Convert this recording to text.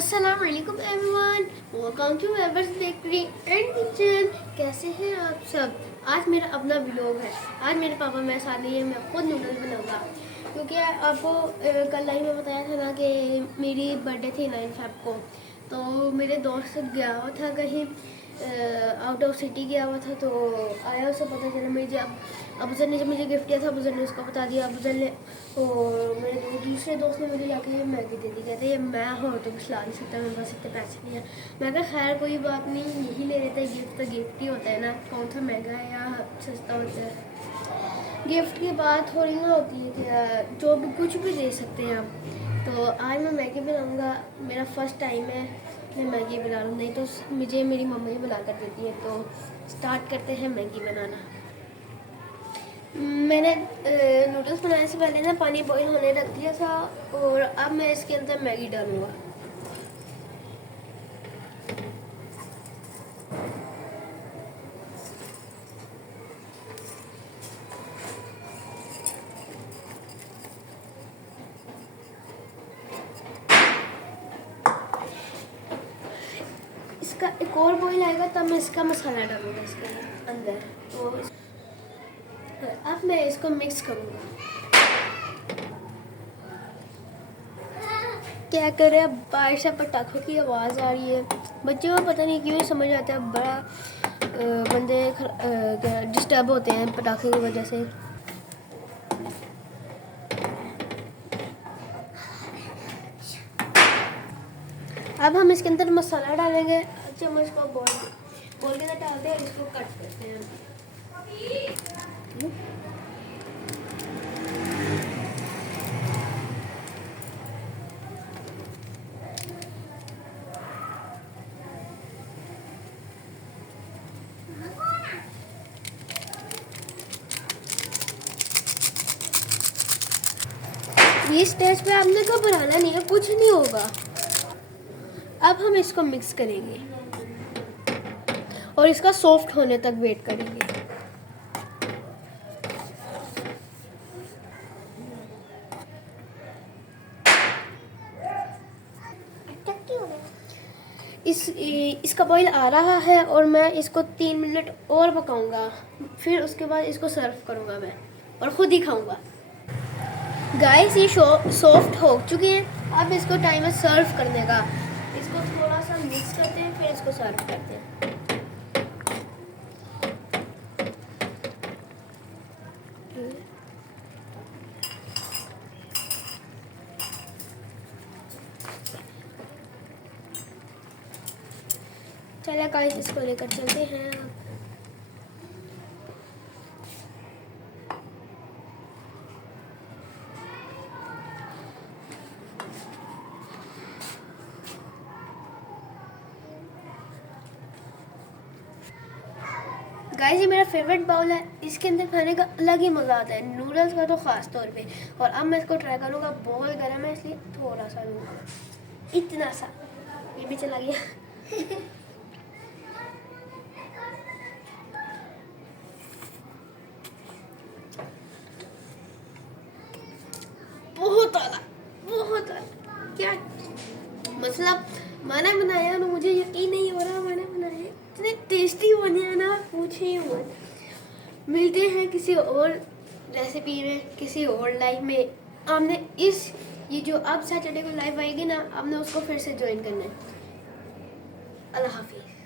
अस्सलाम वालेकुम everyone, welcome to Evers bakery and kitchen. कैसे हैं आप सब? आज मेरा अपना व्लॉग है। आज मेरे पापा मेरे साथ नहीं है, मैं खुद नूडल्स बनाऊंगा क्योंकि आपको कल लाइव में बताया था ना कि मेरी बर्थडे थी 9 फेब को। तो मेरे दोस्त गया हुआ था कहीं आउट ऑफ सिटी गया हुआ था, तो आया उसे पता चला मुझे। अब अबूजर ने जब मुझे गिफ्ट किया था, अबूजर ने उसको बता दिया। अबूजर ने और मेरे दूसरे दोस्त ने मुझे लाके मैगी दे दी। कहते ये मैं हो तो कुछ ला नहीं सकता, मेरे पास इतने पैसे नहीं है। मैं कहा खैर कोई बात नहीं, यही ले लेते हैं, गिफ्ट तो गिफ्ट ही होता है ना, कौन सा महंगा है या सस्ता होता है। गिफ्ट की बात थोड़ी ना होती है कि जो भी कुछ भी दे सकते हैं आप। तो आज मैं मैगी बनाऊँगा, मेरा फर्स्ट टाइम है मैं मैगी बना रहा हूँ, नहीं तो मुझे मेरी मम्मा ही बना कर देती है। तो स्टार्ट करते हैं मैगी बनाना। मैंने नूडल्स बनाने से पहले ना पानी बॉईल होने रख दिया था, और अब मैं इसके अंदर मैगी डालूँगा। इसका एक और बॉईल आएगा तब मैं इसका मसाला डालूँगा इसके अंदर। तो अब मैं इसको मिक्स करूँगा। क्या कर रहे हैं? बाहर से पटाखों की आवाज़ आ रही है। बच्चों को पता नहीं क्यों समझ आता है, बड़ा बंदे डिस्टर्ब होते हैं पटाखे की वजह से। अब हम इसके अंदर मसाला डालेंगे। चम्मच को बोल के डालते हैं, इसको कट करते हैं। इस स्टेज पे आपने घबराना नहीं है, कुछ नहीं होगा। अब हम इसको मिक्स करेंगे और इसका सॉफ्ट होने तक वेट करेंगे। इसका बॉईल आ रहा है और मैं इसको 3 मिनट और पकाऊंगा। फिर उसके बाद इसको सर्व करूंगा मैं और ख़ुद ही खाऊंगा। गाइस ये सॉफ्ट हो चुके हैं। अब इसको टाइम है सर्व करने का। इसको थोड़ा सा मिक्स करते हैं, फिर इसको सर्व करते हैं। चलिए गाइस इसको लेकर चलते हैं। गाइस ये मेरा फेवरेट बाउल है, इसके अंदर खाने का अलग ही मज़ा आता है, नूडल्स का तो ख़ास तौर पे। और अब मैं इसको ट्राई करूँगा। बहुत गर्म है इसलिए थोड़ा सा लूँगा, इतना सा। ये भी चला गया। बहुत आला, बहुत आला। क्या मतलब मैंने बनाया ना, मुझे यकीन नहीं हो रहा मैंने बनाया इतने टेस्टी बने हैं ना, पूछे ही मत। मिलते हैं किसी और रेसिपी में, किसी और लाइव में। आपने ये जो अब सैटरडे को लाइव आएगी ना, आपने उसको फिर से ज्वाइन करना है। अल्लाह हाफिज़।